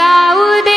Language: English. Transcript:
जाऊ दे